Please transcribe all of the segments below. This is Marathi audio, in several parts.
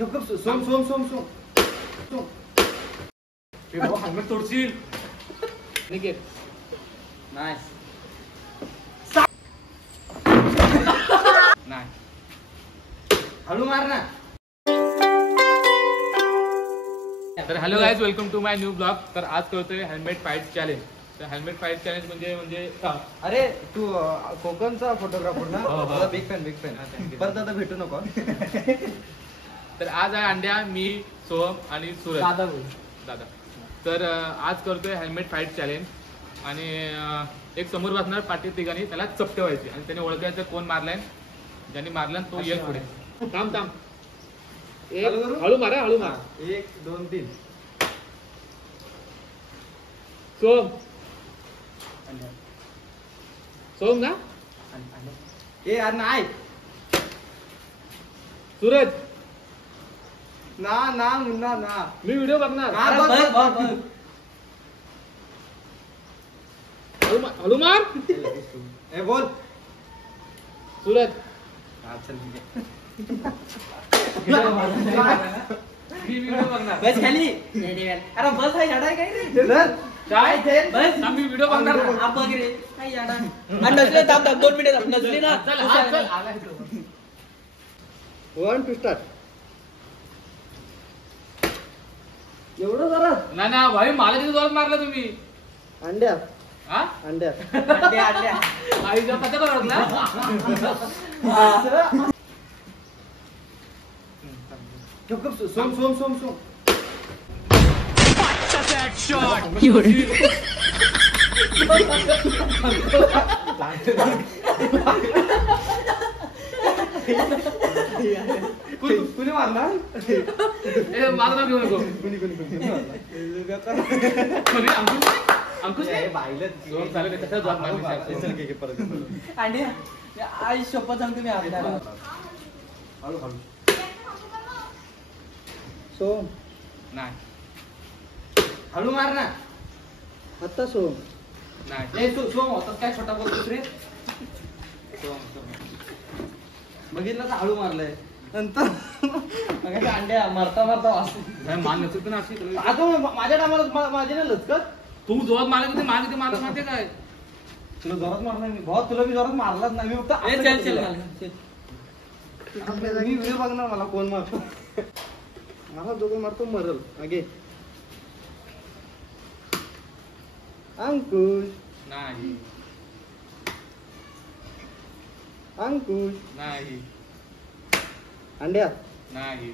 सोम सोम सोम सोम सोम हेल्मेट तोडशील. निकेत नाईस. नाही हळू मार ना. तर hello guys, welcome to my new blog. तर आज करतोय हेल्मेट फाईट चॅलेंज. तर हेल्मेट फाईट चॅलेंज म्हणजे अरे तू कोकणचा फोटोग्राफर ना? हो. Big fan. परत आता भेटू नको. तर आज आहे अंड्या, मी, सोहम आणि सूरज दादा. तर आज करतोय हेल्मेट फाईट चॅलेंज. आणि एक समोर बसणार पाठी ठिकाणी, त्याला चपटे व्हायचे आणि त्याने ओळखायचं कोण मारलाय. ज्यांनी मारला तो एक पुढे. थांब हळू मारा. 1 2 3. सोम ना. ए यार नाही. सूरज ना मुन्ना ना. मी व्हिडिओ बघणार. हळू मार. ए बोल सूरज. चल मी व्हिडिओ बघणार. बस खाली. अरे बस आहे याडा काय रे? काय ते बस मी व्हिडिओ बघणार. आप बघ रे काय याडा. आणि नसले थांब 2 मिनिट नसली ना. चल आलाय तो. 1 2 स्टार्ट. एवढं जरा ना भाई, मला किती जोरात मारलं तुम्ही. अंड्या हा अंड्या अंड्या आईच्या कशा करत ना. सोम सोम सोम सोम. कुणी मारला? ए माझं नाव घेऊ नको. अंकुश अंड्या आई शपथ सांगतो मी आपल्याला. सोम नाही. हळू मार ना. आता सोम नाही. सोम होतात काय छोटा बोलतोस रे. बघितलं तर हळू मारलंय. नंतर मग अंड्या मारता वाचतो. मान नसतं ना अशी. आता माझ्या टायमाला माझे ना लचकत. तू जोरात मारला किती मार किती मारला माहितीये काय. तुला जोरात मारला मी भाऊ. तुला मी जोरात मारलाच नाही. मी फक्त मी व्हिडिओ बघणार. मला कोण मारतो. मला दोघं मारतो मरल. आगे अंकुश नाही. अंकुश नाही. अंड्या नाही.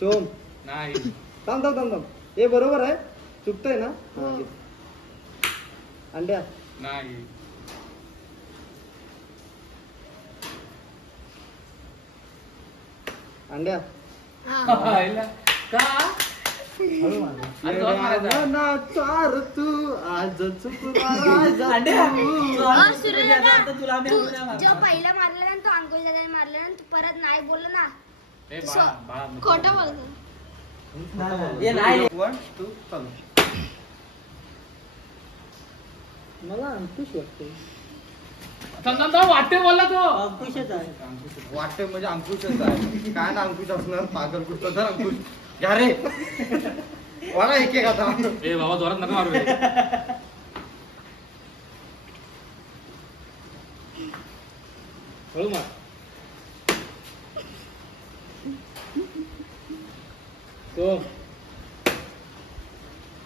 सोम नाही. थांब. हे बरोबर आहे. चुकतंय ना. अंड्या नाही. अंड्या का हळू मारायचा. ना चार तू आज चुकला तुला जो पहिला मारला ना तो अंकुश दादाने मारला ना, तू परत नाही बोलला ना. ए बाळा खोटं बोलतो. ये नाही. 1 2 चालू. मला अंकुश वाटते. वाटते बोलला तो. अंकुशच आहे. वाटते म्हणजे अंकुशच आहे. काय ना अंकुश असणार. पागल कुठचा तर अंकुश. घ्या रे वाला एक आता. ए बाबा जोरात नका मारू. हळू मार.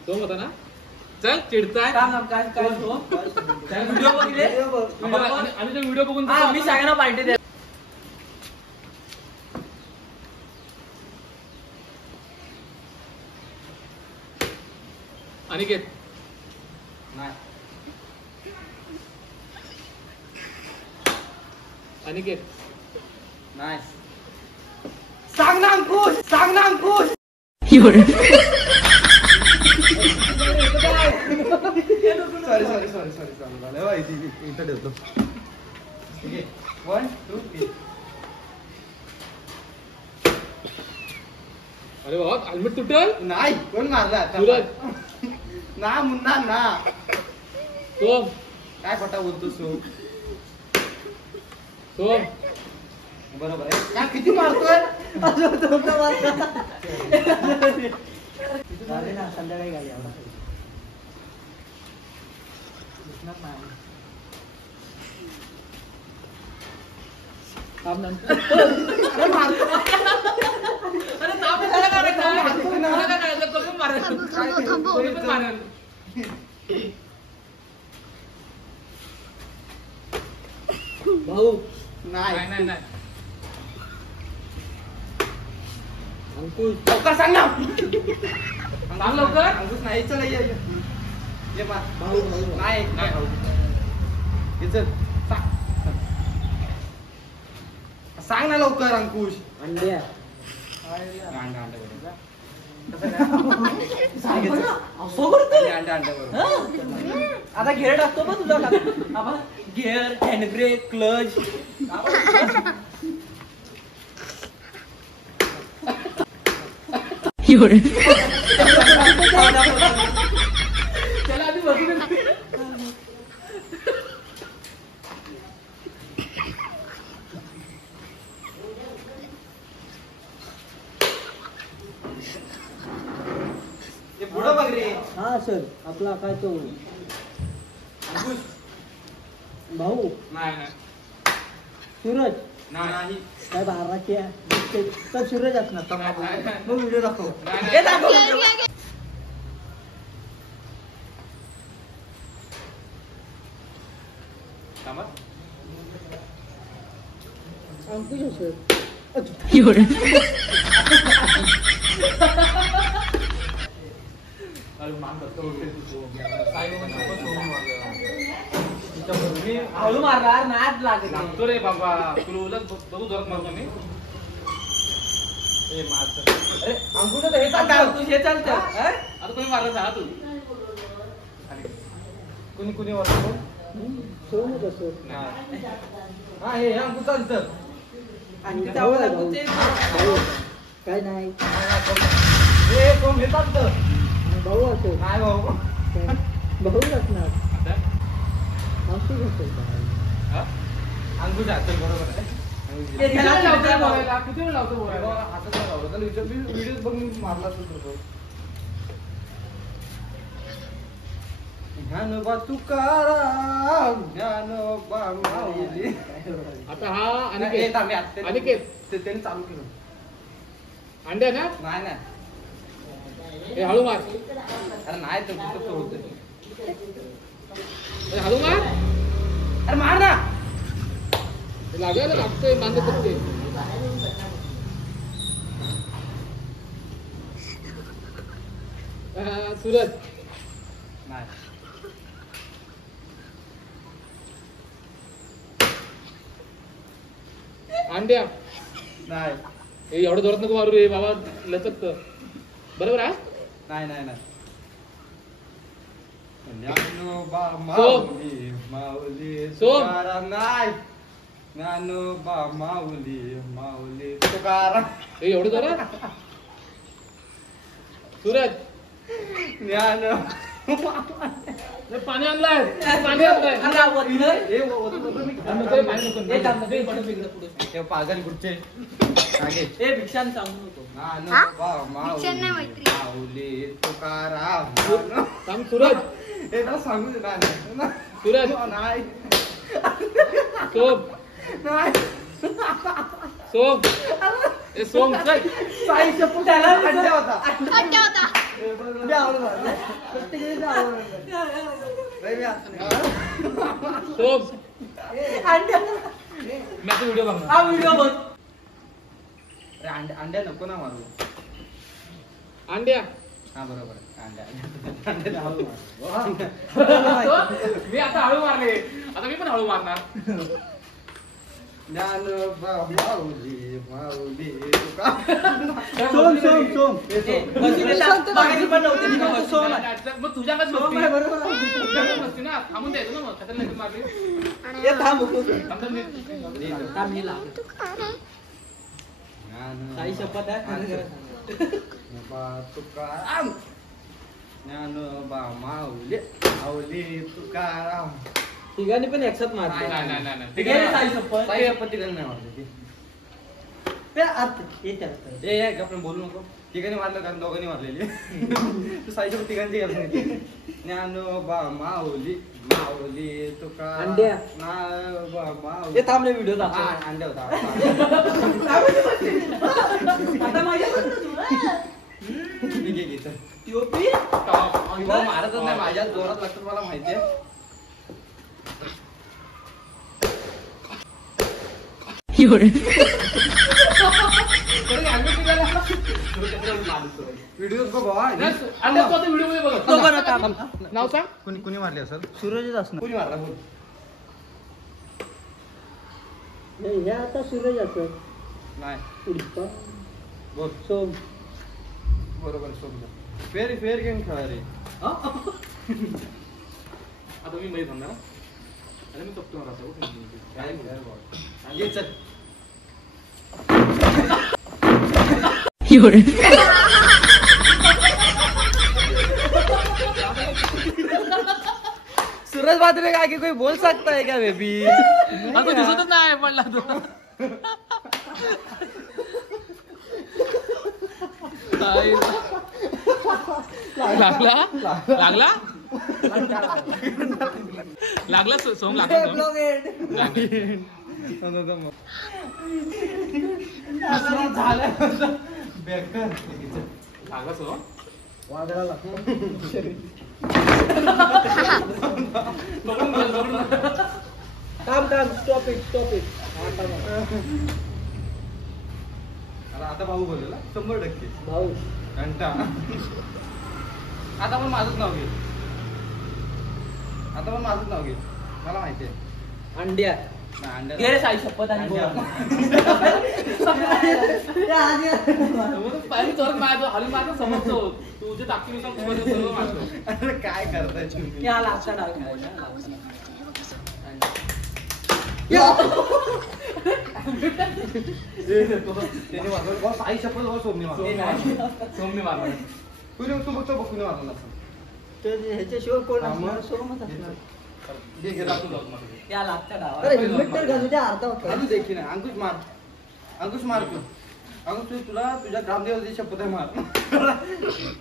सोम होता ना. चल चिडताय. काय व्हिडिओ बघितले. आम्ही तो व्हिडिओ बघून मी सगळ्यांना पार्टी दे. अनिकेत नाही. अनिकेत नाही. सांग ना अंकुश. सॉरी इथं ठेवतो. ठीक आहे. 1 2 3. अरे बाबा हेल्मेट तुटल. नाही. कोण मारला? सूरज ना मुन्ना ना. सोम काय खोटा बोलतो. सोम बरोबर आहे. या किती मारतोय? झाले ना संध्याकाळी गाडी एवढा दिसणार नाही. थांब नंतर. अरे ताप त्याला काय करायचं? मला काय करायचं? करून मारायचं. कोणी पण मारेल. भाऊ नाही नाही नाही अंकुश लवकर सांग ना. सांग लवकर. अंकुश नाही चल ये ये. ये मार. भाऊ भाऊ नाही नाही. ये चल. सांग ना लवकर अंकुश. अंड्या अंडा अंडा बरोबर. असं करतोय? अंडा अंडा बरोबर. आता घेर टाकतो बघ तुझा गिअर हँडब्रेक क्लच त्याला आधी बसू दे. ते पुढं बघ रे. हा सर आपला काय तो अंकुश. भाऊ नाही नाही सूरज नाही. काय बाराची आहे तर सूरज असणार नाही, नाही. मग व्हिडिओ दाखव नाही, हे नाही. दाखव थांबा. अंकुश सर अरे मान धक्का उडते तू. काय बाबा नको सोडून मारलं. मी हळू मारला नाद लागत नाही. लागतो रे बाबा. तुला उलट बघू जोरात मारतो मी. ए मार. अरे अंकुश तर हे चालतं अंकुश हे चालतं हा? आता कोणी मारलं सांगा तू. कुणी कुणी वाटतो? सोडू कसं नाही. हा हे अंकुश चालतं. आणि जावं लागतं ते काय नाही हे कोण हे चालतं? भाऊ असो नाही भाऊ. भाऊ असणार आता? अंकुश असेल हा? अंकुश असेल बरोबर आहे. ते किती वेळ लावतोय बोलायला? किती वेळ लावतो बोलायला? हातात नाही लावलं. त्याला व्हिडिओ बघ मी मारला होतो. ज्ञानोबा तुकाराम ज्ञानोबा माऊली. आता हा नाही, अनिकेत. हे थांब, हे आता अनिकेत. त्यांनी चालू केलं. अंड्या ना नाही नाही. हे हळू मार. अरे नाही तर कुठं होतं. हे हळू मार. अरे मार ना. हे लागायला लागतोय बांधत बघते. सूरज नाही. अंड्या. नाही हे एवढं जोरात नको मारू रे बाबा. लचकत बरोबर आहे. नाही नाही नाही. ज्ञानोबा माऊली माऊली सोम. तुकाराम. नाही. ज्ञानोबा माऊली माऊली तुकाराम. हे एवढं जोरात. सूरज ज्ञान हे पाणी आणलंय. पाणी आणलंय. अरे आवत नाही. हे होतं मी. नको, पाणी नको. हे थांब, हे इकडं, इकडं, पुढं. ते पागल कुठचे मागे. हे भिक्षान सांगू नको ज्ञानोबा शिक्षण नाही माऊली मैत्री. माऊली तुकाराम. थांब सूरज. हे ना सांगू दे. नाही सूरज. नाही सोम. नाही. सोम. ए सोम चल. साई शपथ त्याला खड्डा होता. खड्डा होता. मी आवडत होता. प्रत्येकाने आवडत होता. नाही, मी असं नाही. सोम. अंड्या मी आता व्हिडिओ बघणार. हा व्हिडिओ बघ अरे अंड्या नको ना मारू. अंड्या. हा बरोबर आहे. अंड्या हळू मार. मी आता हळू मारले. आता मी पण हळू मारणार. ज्ञानोबा माऊली माऊली तुकाराम. सोम सोम सोम हे सोम. मागे पण नव्हते ती बाबा, सोम आहे. मग तुझ्याकडे सोम आहे, बरोबर आहे. तुझ्याकडे नसती ना. थांबून द्यायचं ना मग. कशाला लगेच मारली. हे थांब थांब, थांब, थांब. थांब मी लाग काही शपथ आहे ज्ञानोबा तुकाराम. ज्ञानोबा माऊली माऊली तुकाराम. तिघांनी पण एकसाथ नाही, मारते नाही, नाही, नाही. तिघांनी साई शपथ साई शपथ तिकडे नाही मारली ती. आपण बोलू नको. तिघांनी मारलं कारण दोघांनी मारलेली. तू साईच्या तिघांची घ्यायला सांगितली. ज्ञानोबा माऊली माऊली तुका अंड्या. माऊली थांबले व्हिडिओ अंड्या होता. मारतच नाही माझ्या जोरात लागतात मला माहितीये. व्हिडिओ बघा. नाव सांग. कुणी मारली असेल? सूरजच असणार. कुणी मारला बोल. हे आता सूरज असत. नाही पुढचा बोल. सोम. बरोबर समजा. फेर गेम खेळा रे. आता मी माहित म्हणणार आणि मी चपतो मला काय ये चल. सूरज बाजरे का आगे कोई बोल सकता है क्या बेबी? तो दिसतच नाही पडला तो. लागला लागला लागला सोम लागला लागला सोम. Stop it. आता भाऊ बोलला 100% भाऊ घंटा. आता पण माझंच नाव घे. मला माहितीये. अंड्या. अंड्या घे रे साई शपथ आणि बोल. माझं समजतो तुझ्या ताकदीनुसार सर्व मारतो. अरे काय करताय तुम्ही? क्या लागता डाल खेळायचा. त्याने मारलं. बॉस आई शपथ बॉस सोमने मारलं. सोमने मारला. कुणी तू बघतो बघ कुणी मारलं असं. ह्याच्याशिवाय कोण हा, मग? असणार? सोमच असणार. घे घे राखून जाऊ. क्या लागता डाव. अरे, हेल्मेट तर घालू द्या अर्धा घालू देखी नाही. अंकुश मार तू. अंकुश तुला तुझ्या ग्रामदेवतेची शपथ आहे मार.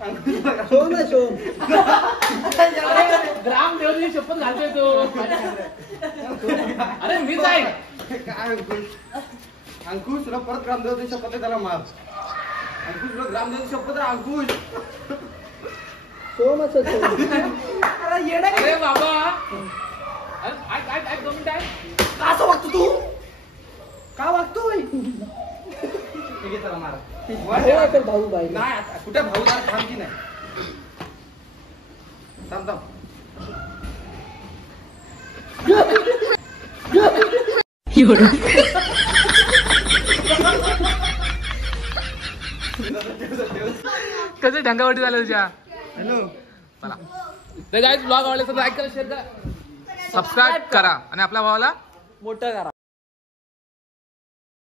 अंकुशला सोम आहे सोम. ग्राम देवची शपथ घालतोय तो. अरे मीच आहे. काय अंकुश तुला परत ग्रामदेवतेची शपथ आहे त्याला मार. अंकुश तुला ग्रामदेवतेची शपथ आहे अंकुश. सोम असं सोम. अरे बाबा ऐक 2 मिनिटं ऐक. असं वागतो तू का वागतोय? ठीक आहे चला मारा. भाऊ बाई नाही आता कुठे भाऊ थांब की नाही. थांब कसं ढंगावटी झालं तुझ्या. हॅलो चला ब्लॉग आवडला तर लाईक करा, शेअर करा, सबस्क्राईब करा आणि आपल्या भावाला मोठं करा.